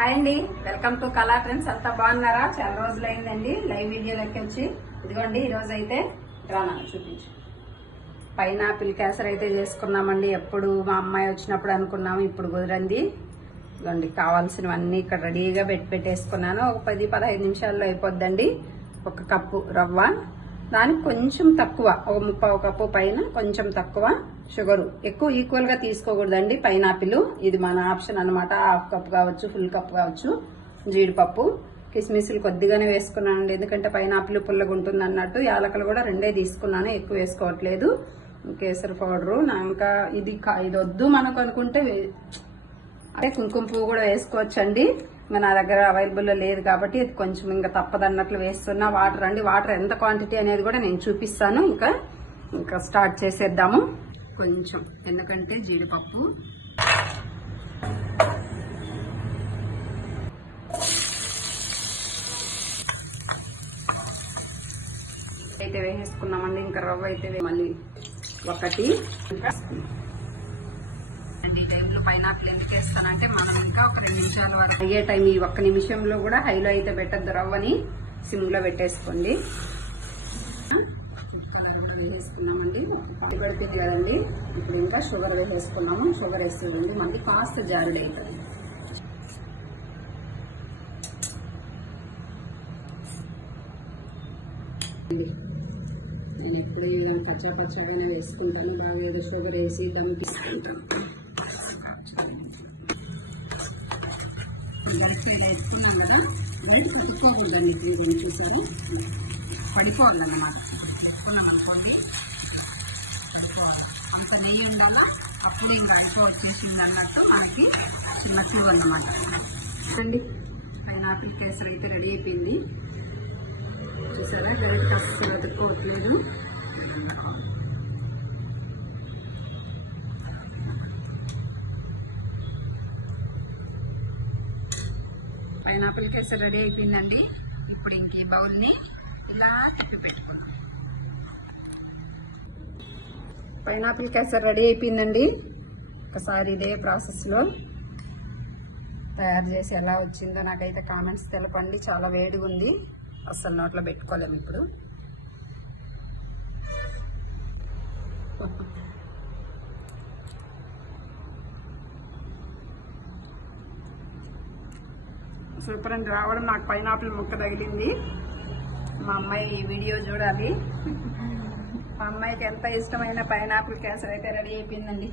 Hi అండి, welcome to కళా trends. అంతా బాగున్నారా? చాలా రోజులు అయిందండి లైవ్ వీడియోలోకి వచ్చి. ఇదిగోండి ఈరోజు అయితే రానా చూపించు పైనాపిల్ కేసరి అయితే చేసుకున్నామండి. ఎప్పుడు మా అమ్మాయి వచ్చినప్పుడు అనుకున్నాము, ఇప్పుడు కుదరండి. ఇదిగోండి కావాల్సినవన్నీ ఇక్కడ రెడీగా పెట్టేసుకున్నాను. ఒక 10-15 నిమిషాల్లో అయిపోద్దండి. ఒక కప్పు రవ్వ, దానికి కొంచెం తక్కువ, ఒక 3/4 కప్పు పైన కొంచెం తక్కువ షుగరు. ఎక్కువ ఈక్వల్ గా తీసుకోకూడదండి పైనాపిల్. ఇది మన ఆప్షన్ అనమాట. హాఫ్ కప్ కావచ్చు, ఫుల్ కప్ కావచ్చు. జీడిపప్పు, కిస్మిస్లు కొద్దిగానే వేసుకున్నానండి, ఎందుకంటే పైనాపిల్ పుల్లగా ఉంటుంది అన్నట్టు. యాలకలు కూడా 2 తీసుకున్నాను, ఎక్కువ వేసుకోవట్లేదు. కేసరి పౌడరు ఇంకా ఇది వద్దు మనకు అనుకుంటే అంటే కుంకుమ పువ్వు కూడా వేసుకోవచ్చండి. ఇంకా నా దగ్గర అవైలబుల్లో లేదు కాబట్టి ఇది కొంచెం ఇంకా తప్పదన్నట్లు వేస్తున్నా. వాటర్ అండి, వాటర్ ఎంత క్వాంటిటీ అనేది కూడా నేను చూపిస్తాను. ఇంకా స్టార్ట్ చేసేద్దాము. కొంచెం, ఎందుకంటే జీడిపప్పు అయితే వేసేసుకున్నామండి. ఇంకా రవ్వ అయితే మళ్ళీ ఒకటి. ఈ టైంలో పైనాపిల్ ఎందుకు వేస్తానంటే మనం ఇంకా ఒక 2 నిమిషాల వరకు అయ్యే టైం. ఈ 1 నిమిషంలో కూడా హైలో అయితే పెట్టద్దు, రవ్వని సిమ్లో పెట్టేసుకోండి. వేసేసుకున్నామండి, పడిపడుతుంది కదండి. ఇప్పుడు ఇంకా షుగర్ వేసేసుకున్నాము. షుగర్ వేస్తుందండి, మళ్ళీ కాస్త జారుడు అవుతుంది. నేను ఎప్పుడు పచ్చగానే వేసుకుంటాను, బాగా ఏదో షుగర్ వేసి దమ్ తీసుకుంటాను. వేసుకున్నాం కదా, బయట పడిపోకూడదండి. దీన్ని చూసారు, పడిపోవాలన్నమాట. పెట్టుకున్నాం అనుకోండి, పడిపోవాలి. అంత నెయ్యి ఉండాలా, అప్పుడు ఇంకా అడిపో వచ్చేసింది అన్నట్టు మనకి చిన్న క్యూ అన్నమాట. చూడండి, పైనాపిల్ కేసరి అయితే రెడీ అయిపోయింది. చూసారా, గరిటకి అస్సలు అతుక్కోవట్లేదు. పైనాపిల్ కేసరి రెడీ అయిపోయిందండి. ఇప్పుడు ఇంక ఈ బౌల్ని ఇలా తిప్పి పెట్టుకుంటాం. పైనాపిల్ కేసరి రెడీ అయిపోయిందండి. ఒకసారి ఇదే ప్రాసెస్లో తయారు చేసి ఎలా వచ్చిందో నాకైతే కామెంట్స్ తెలపండి. చాలా వేడిగా ఉంది, అస్సలు నోట్లో పెట్టుకోలేము ఇప్పుడు. సూపర్ అండి. రావడం నాకు పైనాపిల్ ముక్క తగిలింది. మా అమ్మాయి ఈ వీడియో చూడాలి. మా అమ్మాయికి ఎంత ఇష్టమైన పైనాపిల్ కేసరి అయితే రెడీ అయిపోయిందండి.